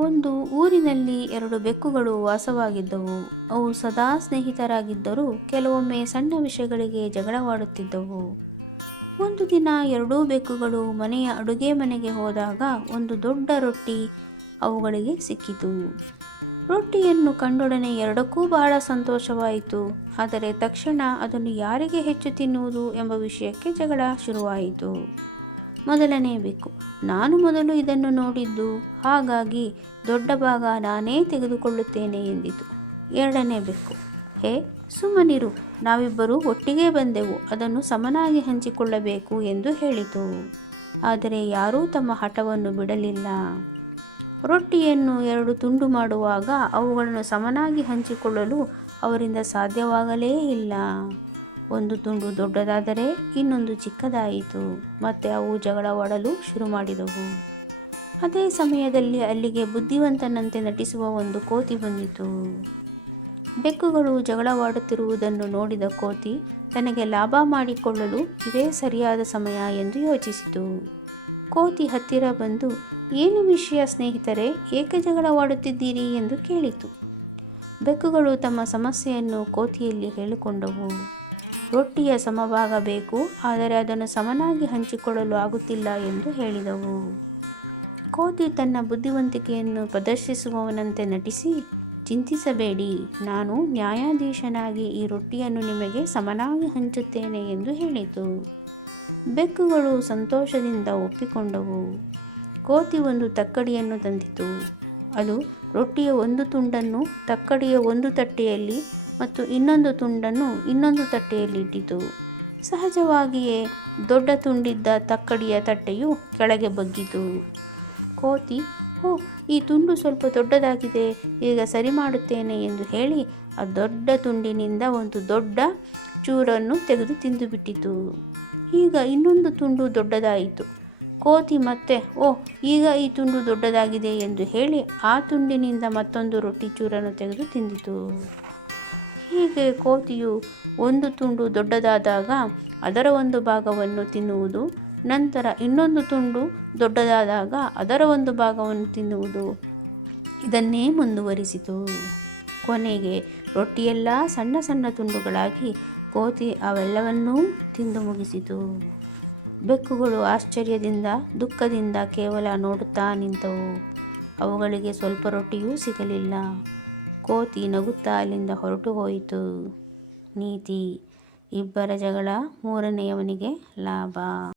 ಒಂದು ಊರಿನಲ್ಲಿ ಎರಡು ಬೆಕ್ಕುಗಳು ವಾಸವಾಗಿದ್ದವು. ಅವು ಸದಾ ಸ್ನೇಹಿತರಾಗಿದ್ದರೂ ಕೆಲವೊಮ್ಮೆ ಸಣ್ಣ ವಿಷಯಗಳಿಗೆ ಜಗಳವಾಡುತ್ತಿದ್ದವು. ಒಂದು ದಿನ ಎರಡೂ ಬೆಕ್ಕುಗಳು ಮನೆಯ ಅಡುಗೆ ಮನೆಗೆ ಹೋದಾಗ ಒಂದು ದೊಡ್ಡ ರೊಟ್ಟಿ ಅವುಗಳಿಗೆ ಸಿಕ್ಕಿತು. ರೊಟ್ಟಿಯನ್ನು ಕಂಡೊಡನೆ ಎರಡಕ್ಕೂ ಬಹಳ ಸಂತೋಷವಾಯಿತು. ಆದರೆ ತಕ್ಷಣ ಅದನ್ನು ಯಾರಿಗೆ ಹೆಚ್ಚು ತಿನ್ನುವುದು ಎಂಬ ವಿಷಯಕ್ಕೆ ಜಗಳ ಶುರುವಾಯಿತು. ಮೊದಲನೇ ಬೇಕು. ನಾನು ಮೊದಲು ಇದನ್ನು ನೋಡಿದ್ದು, ಹಾಗಾಗಿ ದೊಡ್ಡ ಭಾಗ ನಾನೇ ತೆಗೆದುಕೊಳ್ಳುತ್ತೇನೆ ಎಂದಿತು. ಎರಡನೇ ಬೆಕ್ಕು ಹೇ, ಸುಮ್ಮನಿರು. ನಾವಿಬ್ಬರು ಒಟ್ಟಿಗೆ ಬಂದೆವು. ಅದನ್ನು ಸಮನಾಗಿ ಹಂಚಿಕೊಳ್ಳಬೇಕು ಎಂದು ಹೇಳಿತು. ಆದರೆ ಯಾರೂ ತಮ್ಮ ಹಠವನ್ನು ಬಿಡಲಿಲ್ಲ. ರೊಟ್ಟಿಯನ್ನು ಎರಡು ತುಂಡು ಮಾಡುವಾಗ ಅವುಗಳನ್ನು ಸಮನಾಗಿ ಹಂಚಿಕೊಳ್ಳಲು ಅವರಿಂದ ಸಾಧ್ಯವಾಗಲೇ ಇಲ್ಲ. ಒಂದು ತುಂಡು ದೊಡ್ಡದಾದರೆ ಇನ್ನೊಂದು ಚಿಕ್ಕದಾಯಿತು. ಮತ್ತೆ ಅವು ಜಗಳವಾಡಲು ಶುರು ಮಾಡಿದವು. ಅದೇ ಸಮಯದಲ್ಲಿ ಅಲ್ಲಿಗೆ ಬುದ್ಧಿವಂತನಂತೆ ನಟಿಸುವ ಒಂದು ಕೋತಿ ಬಂದಿತು. ಬೆಕ್ಕುಗಳು ಜಗಳವಾಡುತ್ತಿರುವುದನ್ನು ನೋಡಿದ ಕೋತಿ ತನಗೆ ಲಾಭ ಮಾಡಿಕೊಳ್ಳಲು ಇದೇ ಸರಿಯಾದ ಸಮಯ ಎಂದು ಯೋಚಿಸಿತು. ಕೋತಿ ಹತ್ತಿರ ಬಂದು, ಏನು ವಿಷಯ ಸ್ನೇಹಿತರೆ, ಏಕೆ ಜಗಳವಾಡುತ್ತಿದ್ದೀರಿ ಎಂದು ಕೇಳಿತು. ಬೆಕ್ಕುಗಳು ತಮ್ಮ ಸಮಸ್ಯೆಯನ್ನು ಕೋತಿಯಲ್ಲಿ ಹೇಳಿಕೊಂಡವು. ರೊಟ್ಟಿಯ ಸಮಭಾಗ ಬೇಕು ಆದರೆ ಅದನ್ನು ಸಮನಾಗಿ ಹಂಚಿಕೊಳ್ಳಲು ಆಗುತ್ತಿಲ್ಲ ಎಂದು ಹೇಳಿದವು. ಕೋತಿ ತನ್ನ ಬುದ್ಧಿವಂತಿಕೆಯನ್ನು ಪ್ರದರ್ಶಿಸುವವನಂತೆ ನಟಿಸಿ, ಚಿಂತಿಸಬೇಡಿ, ನಾನು ನ್ಯಾಯಾಧೀಶನಾಗಿ ಈ ರೊಟ್ಟಿಯನ್ನು ನಿಮಗೆ ಸಮನಾಗಿ ಹಂಚುತ್ತೇನೆ ಎಂದು ಹೇಳಿತು. ಬೆಕ್ಕುಗಳು ಸಂತೋಷದಿಂದ ಒಪ್ಪಿಕೊಂಡವು. ಕೋತಿ ಒಂದು ತಕ್ಕಡಿಯನ್ನು ತಂದಿತು. ಅದು ರೊಟ್ಟಿಯ ಒಂದು ತುಂಡನ್ನು ತಕ್ಕಡಿಯ ಒಂದು ತಟ್ಟೆಯಲ್ಲಿ ಮತ್ತು ಇನ್ನೊಂದು ತುಂಡನ್ನು ಇನ್ನೊಂದು ತಟ್ಟೆಯಲ್ಲಿಟ್ಟಿತು ಸಹಜವಾಗಿಯೇ ದೊಡ್ಡ ತುಂಡಿದ್ದ ತಕ್ಕಡಿಯ ತಟ್ಟೆಯು ಕೆಳಗೆ ಬಗ್ಗಿತು. ಕೋತಿ ಓ ಈ ತುಂಡು ಸ್ವಲ್ಪ ದೊಡ್ಡದಾಗಿದೆ, ಈಗ ಸರಿ ಮಾಡುತ್ತೇನೆ ಎಂದು ಹೇಳಿ ಆ ದೊಡ್ಡ ತುಂಡಿನಿಂದ ಒಂದು ದೊಡ್ಡ ಚೂರನ್ನು ತೆಗೆದು ತಿಂದುಬಿಟ್ಟಿತು. ಈಗ ಇನ್ನೊಂದು ತುಂಡು ದೊಡ್ಡದಾಯಿತು. ಕೋತಿ ಮತ್ತೆ, ಓ, ಈಗ ಈ ತುಂಡು ದೊಡ್ಡದಾಗಿದೆ ಎಂದು ಹೇಳಿ ಆ ತುಂಡಿನಿಂದ ಮತ್ತೊಂದು ರೊಟ್ಟಿ ಚೂರನ್ನು ತೆಗೆದು ತಿಂದಿತು. ಹೀಗೆ ಕೋತಿಯು ಒಂದು ತುಂಡು ದೊಡ್ಡದಾದಾಗ ಅದರ ಒಂದು ಭಾಗವನ್ನು ತಿನ್ನುವುದು, ನಂತರ ಇನ್ನೊಂದು ತುಂಡು ದೊಡ್ಡದಾದಾಗ ಅದರ ಒಂದು ಭಾಗವನ್ನು ತಿನ್ನುವುದು. ಇದನ್ನೇ ಮುಂದುವರಿಸಿತು. ಕೊನೆಗೆ ರೊಟ್ಟಿಯೆಲ್ಲ ಸಣ್ಣ ಸಣ್ಣ ತುಂಡುಗಳಾಗಿ ಕೋತಿ ಅವೆಲ್ಲವನ್ನೂ ತಿಂದು ಮುಗಿಸಿತು. ಬೆಕ್ಕುಗಳು ಆಶ್ಚರ್ಯದಿಂದ, ದುಃಖದಿಂದ ಕೇವಲ ನೋಡುತ್ತಾ ನಿಂತವು. ಅವುಗಳಿಗೆ ಸ್ವಲ್ಪ ರೊಟ್ಟಿಯೂ ಸಿಗಲಿಲ್ಲ. ಕೋತಿ ನಗುತ್ತಾ ಅಲ್ಲಿಂದ ಹೊರಟು ಹೋಯಿತು. ನೀತಿ ಇಬ್ಬರ ಜಗಳ ಮೂರನೆಯವನಿಗೆ ಲಾಭ.